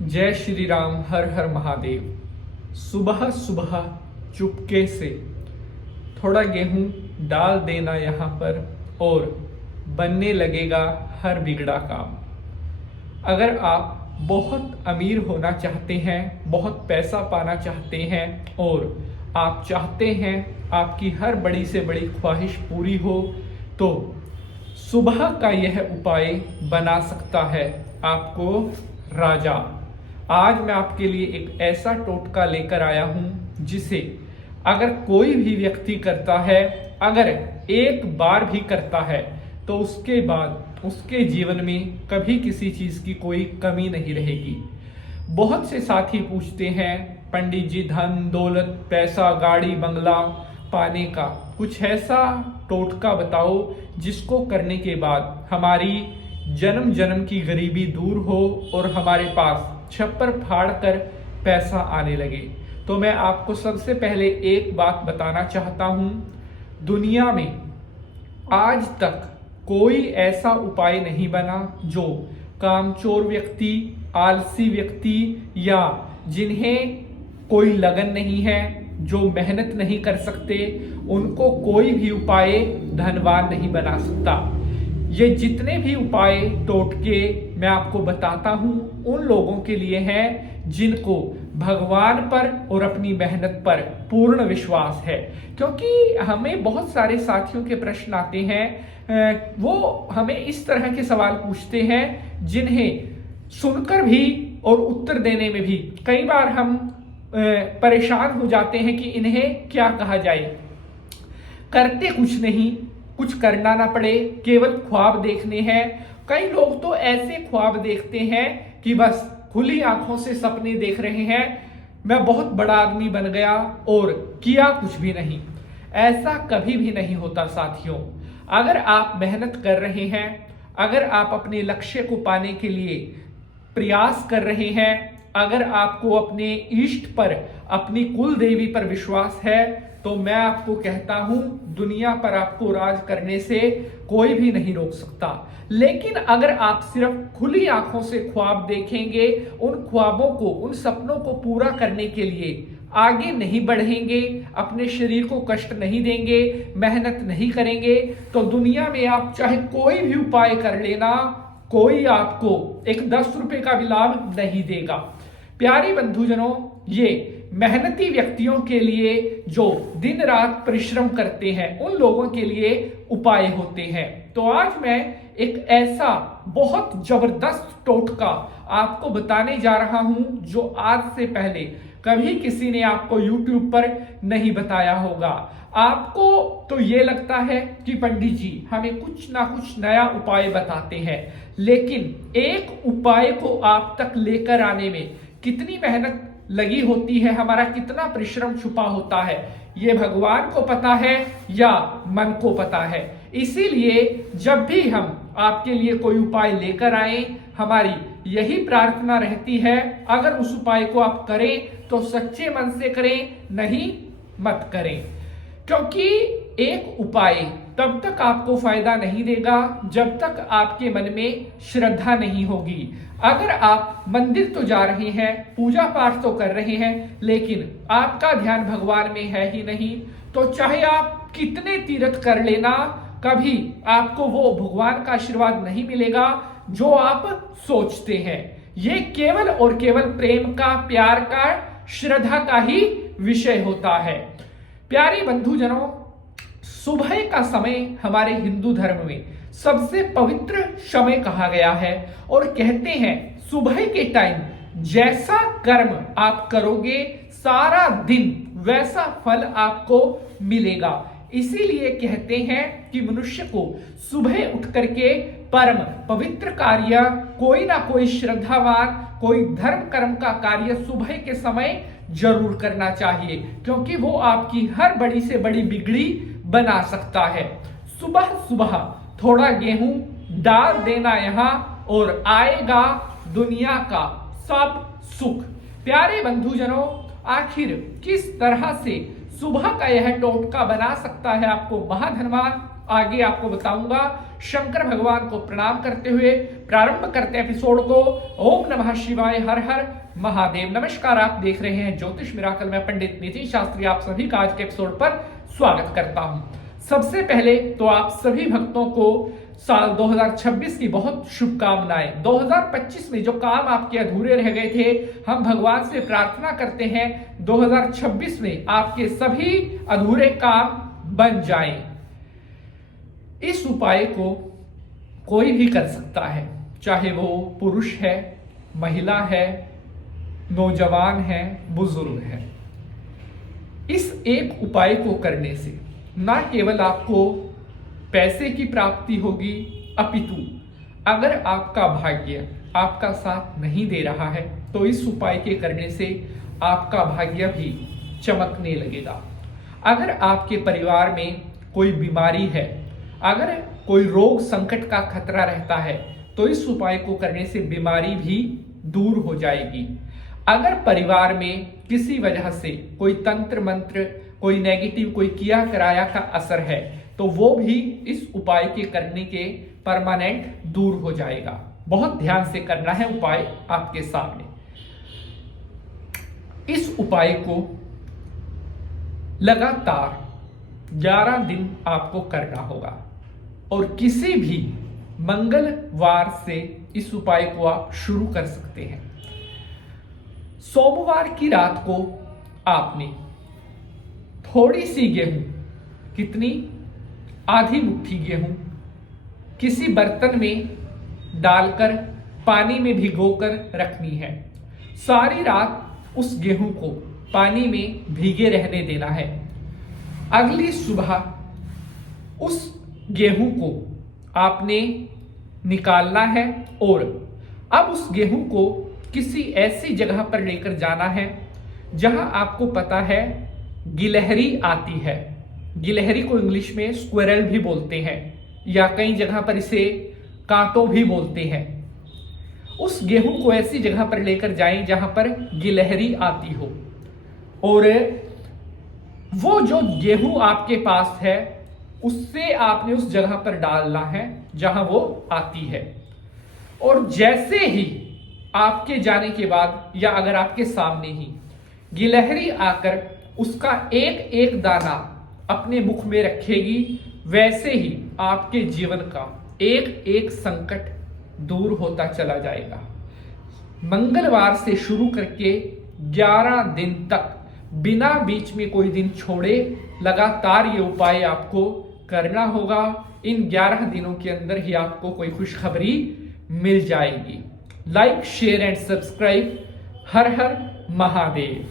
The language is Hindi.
जय श्री राम, हर हर महादेव। सुबह सुबह चुपके से थोड़ा गेहूं डाल देना यहाँ पर और बनने लगेगा हर बिगड़ा काम। अगर आप बहुत अमीर होना चाहते हैं, बहुत पैसा पाना चाहते हैं और आप चाहते हैं आपकी हर बड़ी से बड़ी ख्वाहिश पूरी हो, तो सुबह का यह उपाय बना सकता है आपको राजा। आज मैं आपके लिए एक ऐसा टोटका लेकर आया हूं जिसे अगर कोई भी व्यक्ति करता है, अगर एक बार भी करता है, तो उसके बाद उसके जीवन में कभी किसी चीज की कोई कमी नहीं रहेगी। बहुत से साथी पूछते हैं, पंडित जी धन दौलत पैसा गाड़ी बंगला पाने का कुछ ऐसा टोटका बताओ जिसको करने के बाद हमारी जन्म जन्म की गरीबी दूर हो और हमारे पास छप्पर फाड़ कर पैसा आने लगे। तो मैं आपको सबसे पहले एक बात बताना चाहता हूं, दुनिया में आज तक कोई ऐसा उपाय नहीं बना जो कामचोर व्यक्ति, आलसी व्यक्ति या जिन्हें कोई लगन नहीं है, जो मेहनत नहीं कर सकते, उनको कोई भी उपाय धनवान नहीं बना सकता। ये जितने भी उपाय टोटके मैं आपको बताता हूं उन लोगों के लिए हैं जिनको भगवान पर और अपनी मेहनत पर पूर्ण विश्वास है। क्योंकि हमें बहुत सारे साथियों के प्रश्न आते हैं, वो हमें इस तरह के सवाल पूछते हैं जिन्हें सुनकर भी और उत्तर देने में भी कई बार हम परेशान हो जाते हैं कि इन्हें क्या कहा जाए। करते कुछ नहीं, कुछ करना ना पड़े, केवल ख्वाब देखने हैं। कई लोग तो ऐसे ख्वाब देखते हैं कि बस खुली आंखों से सपने देख रहे हैं, मैं बहुत बड़ा आदमी बन गया और किया कुछ भी नहीं। ऐसा कभी भी नहीं होता साथियों। अगर आप मेहनत कर रहे हैं, अगर आप अपने लक्ष्य को पाने के लिए प्रयास कर रहे हैं, अगर आपको अपने इष्ट पर, अपनी कुल देवी पर विश्वास है, तो मैं आपको कहता हूं दुनिया पर आपको राज करने से कोई भी नहीं रोक सकता। लेकिन अगर आप सिर्फ खुली आंखों से ख्वाब देखेंगे, उन ख्वाबों को, उन सपनों को पूरा करने के लिए आगे नहीं बढ़ेंगे, अपने शरीर को कष्ट नहीं देंगे, मेहनत नहीं करेंगे, तो दुनिया में आप चाहे कोई भी उपाय कर लेना, कोई आपको एक 10 रुपए का भी लाभ नहीं देगा। प्यारे बंधुजनों, ये मेहनती व्यक्तियों के लिए जो दिन रात परिश्रम करते हैं, उन लोगों के लिए उपाय होते हैं। तो आज मैं एक ऐसा बहुत जबरदस्त टोटका आपको बताने जा रहा हूं जो आज से पहले कभी किसी ने आपको YouTube पर नहीं बताया होगा। आपको तो ये लगता है कि पंडित जी हमें कुछ ना कुछ नया उपाय बताते हैं, लेकिन एक उपाय को आप तक लेकर आने में कितनी मेहनत लगी होती है, हमारा कितना परिश्रम छुपा होता है, ये भगवान को पता है या मन को पता है। इसीलिए जब भी हम आपके लिए कोई उपाय लेकर आए, हमारी यही प्रार्थना रहती है, अगर उस उपाय को आप करें तो सच्चे मन से करें, नहीं मत करें। क्योंकि एक उपाय तब तक आपको फायदा नहीं देगा जब तक आपके मन में श्रद्धा नहीं होगी। अगर आप मंदिर तो जा रहे हैं, पूजा पाठ तो कर रहे हैं, लेकिन आपका ध्यान भगवान में है ही नहीं, तो चाहे आप कितने तीर्थ कर लेना, कभी आपको वो भगवान का आशीर्वाद नहीं मिलेगा जो आप सोचते हैं। ये केवल और केवल प्रेम का, प्यार का, श्रद्धा का ही विषय होता है। प्यारे बंधुजनों, सुबह का समय हमारे हिंदू धर्म में सबसे पवित्र समय कहा गया है और कहते हैं सुबह के टाइम जैसा कर्म आप करोगे सारा दिन वैसा फल आपको मिलेगा। इसीलिए कहते हैं कि मनुष्य को सुबह उठ करके परम पवित्र कार्य, कोई ना कोई श्रद्धावान, कोई धर्म कर्म का कार्य सुबह के समय जरूर करना चाहिए, क्योंकि वो आपकी हर बड़ी से बड़ी बिगड़ी बना सकता है। सुबह सुबह थोड़ा गेहूं डाल देना यहाँ और आएगा दुनिया का सब सुख। प्यारे बंधुजनों, आखिर किस तरह से सुबह का यह टोटका बना सकता है आपको महाधनवान, आगे आपको बताऊंगा। शंकर भगवान को प्रणाम करते हुए प्रारंभ करते हैं एपिसोड को। ओम नमः शिवाय, हर हर महादेव। नमस्कार, आप देख रहे हैं ज्योतिष मिराकल में पंडित नितिन शास्त्री आप सभी का आज के एपिसोड पर स्वागत करता हूं। सबसे पहले तो आप सभी भक्तों को साल 2026 की बहुत शुभकामनाएं। 2025 में जो काम आपके अधूरे रह गए थे, हम भगवान से प्रार्थना करते हैं 2026 में आपके सभी अधूरे काम बन जाएं। इस उपाय को कोई भी कर सकता है, चाहे वो पुरुष है, महिला है, नौजवान है, बुजुर्ग है। इस एक उपाय को करने से ना केवल आपको पैसे की प्राप्ति होगी, अपितु अगर आपका भाग्य आपका साथ नहीं दे रहा है तो इस उपाय के करने से आपका भाग्य भी चमकने लगेगा। अगर आपके परिवार में कोई बीमारी है, अगर कोई रोग संकट का खतरा रहता है तो इस उपाय को करने से बीमारी भी दूर हो जाएगी। अगर परिवार में किसी वजह से कोई तंत्र मंत्र, कोई नेगेटिव, कोई किया कराया का असर है तो वो भी इस उपाय के करने के परमानेंट दूर हो जाएगा। बहुत ध्यान से करना है उपाय आपके सामने। इस उपाय को लगातार 11 दिन आपको करना होगा और किसी भी मंगलवार से इस उपाय को आप शुरू कर सकते हैं। सोमवार की रात को आपने थोड़ी सी गेहूं, कितनी, आधी मुट्ठी गेहूं किसी बर्तन में डालकर पानी में भिगोकर रखनी है। सारी रात उस गेहूं को पानी में भीगे रहने देना है। अगली सुबह उस गेहूं को आपने निकालना है और अब उस गेहूं को किसी ऐसी जगह पर लेकर जाना है जहां आपको पता है गिलहरी आती है। गिलहरी को इंग्लिश में स्क्विरल भी बोलते हैं या कई जगह पर इसे कांटो भी बोलते हैं। उस गेहूं को ऐसी जगह पर लेकर जाएं जहां पर गिलहरी आती हो और वो जो गेहूं आपके पास है उससे आपने उस जगह पर डालना है जहां वो आती है। और जैसे ही आपके जाने के बाद या अगर आपके सामने ही गिलहरी आकर उसका एक एक दाना अपने मुख में रखेगी, वैसे ही आपके जीवन का एक एक संकट दूर होता चला जाएगा। मंगलवार से शुरू करके 11 दिन तक बिना बीच में कोई दिन छोड़े लगातार ये उपाय आपको करना होगा। इन 11 दिनों के अंदर ही आपको कोई खुशखबरी मिल जाएगी। Like, share and subscribe. Her her Mahadev.